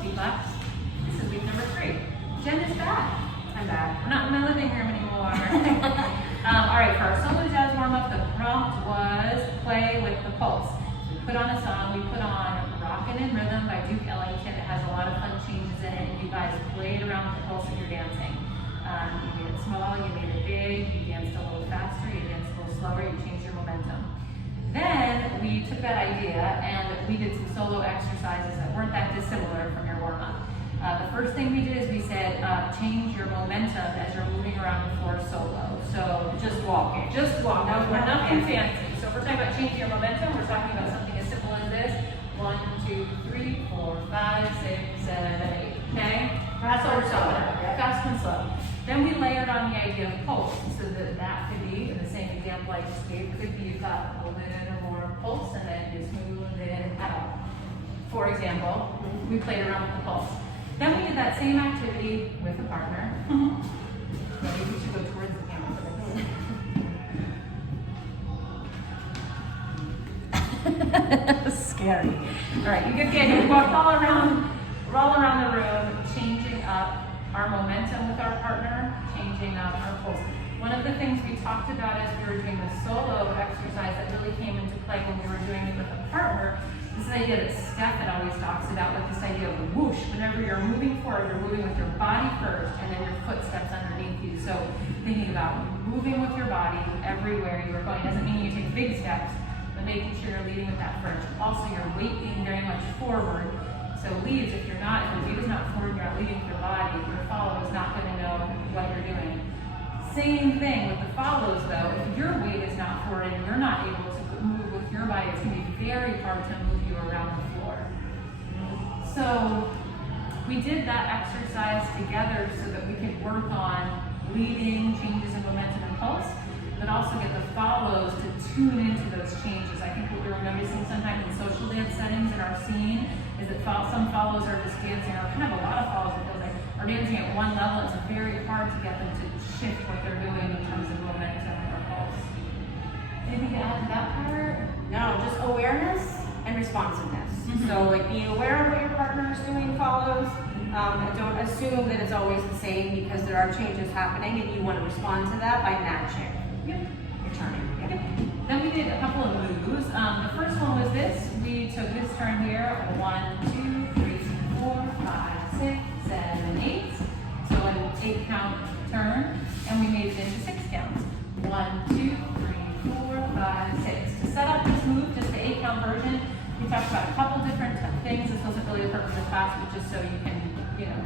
feet left. This is week number 3. Jen is back. I'm back. We're not in my living room anymore. All right, for our solo jazz warm-up, the prompt was play with the pulse. So we put on a song. We put on Rockin' in Rhythm by Duke Ellington. It has a lot of fun changes in it, and you guys played around with the pulse as you're dancing. You made it small, you made it big, you danced a little faster, you danced a little slower, you changed your momentum. Then we took that idea and we did some solo exercises that weren't that dissimilar from your warm-up. The first thing we did is we said change your momentum as you're moving around the floor solo. So Just walking. just walk. Now we're nothing fancy. So if we're talking about changing your momentum, we're talking about something as simple as this. 1, 2, 3, 4, 5, 6, 7, 8. Okay? That's what we're talking about. Fast and slow. Then we layered on the idea of pulse. So that could be, in the same example I just gave, could be you've got a little bit or more pulse and then you smooth it out. For example, we played around with the pulse. Then we did that same activity with a partner. Maybe we should go towards the camera for this. Scary. All right, you can walk all around the room, changing up our momentum with our partner, changing up our pulse. One of the things we talked about as we were doing the solo exercise that really came into play when we were doing it with a partner is this idea that Steph always talks about, with this idea of a whoosh. Whenever you're moving forward, you're moving with your body first and then your footsteps underneath you. So thinking about moving with your body everywhere you are going doesn't mean you take big steps, but making sure you're leading with that first. Also, your weight being very much forward. So leads, if the weight is not forward, you're not leading with your body, your follow is not going to know what you're doing. Same thing with the follows though. If your weight is not forward and you're not able to move with your body, it's going to be very hard to move you around the floor. So we did that exercise together so that we could work on leading, changes in momentum and pulse, but also get the follows to tune into those changes. I think what we were noticing sometimes in social dance settings in our scene is that some follows are just dancing, or kind of a lot of follows, it feels like, are dancing at one level. It's very hard to get them to shift what they're doing in terms of momentum or pulse. Anything to add to that part? No, just awareness and responsiveness. So like being aware of what your partner is doing follows. Don't assume that it's always the same, because there are changes happening and you want to respond to that by matching. Your turning. Then we did a couple of moves. The first one was this. We took this turn here. 1, 2, 3, 4, 5, 6, 7, 8. So an 8-count turn, and we made it into 6 counts. 1, 2, 3, 4, 5, 6. To set up this move, just the 8-count version, we talked about a couple different things. This wasn't really the purpose of the class, but just so you can,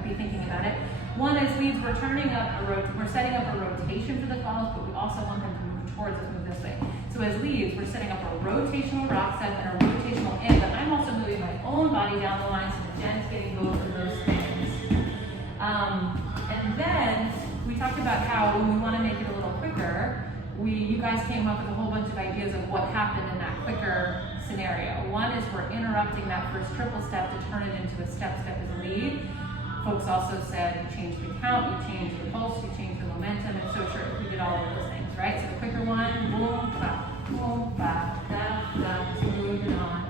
be thinking about it. One is leads. We're setting up a rotation for the follows, but we also want them to move towards us, move this way. So as leads, we're setting up a rotational rock step and a rotational in, but I'm also moving my own body down the line so that Jen's getting both of those things. And then we talked about how when we want to make it a little quicker, you guys came up with a whole bunch of ideas of what happened in that quicker scenario. One is we're interrupting that first triple step to turn it into a step as a lead. Folks also said you change the count, you change the pulse, you change the momentum, and so sure, we did all of those things, right? So the quicker one, boom, ba, da, da, just moving on.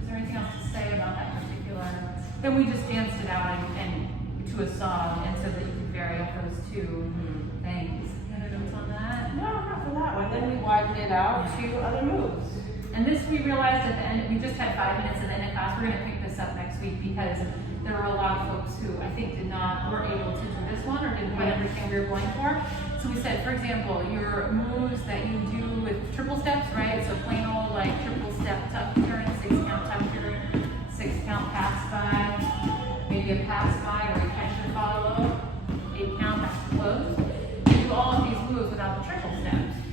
Is there anything else to say about that particular? Then we just danced it out and to a song, and so that you could vary up those two things. Any notes on that? No, not for that one. Then we widened it out to other moves. And this we realized at the end, we just had 5 minutes at the end of class. We're going to pick this up next week because there were a lot of folks who I think were able to do this one or didn't quite understand what we were going for. So we said, for example, your moves that you do with triple steps, right? So plain old like triple step tuck turn, 6-count tuck turn, 6-count pass by, maybe a pass by where you catch your follow, 8-count pass close. You do all of these moves without the triple steps.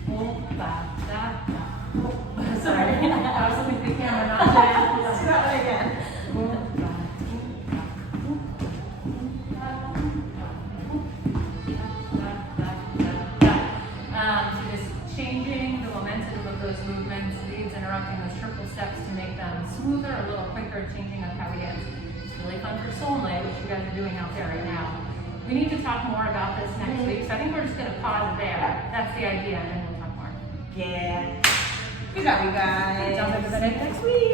Sorry, I was looking at the camera, not Jen. Let's do that one again. So just changing the momentum of those movements, leads interrupting those triple steps to make them smoother, a little quicker, changing up how we dance. It's really fun for Soul Night, which you guys are doing out there right now. We need to talk more about this next week, so I think we're just going to pause there. That's the idea, and then we'll talk more. Yeah. Good job, you guys. Good job, everybody. Next week.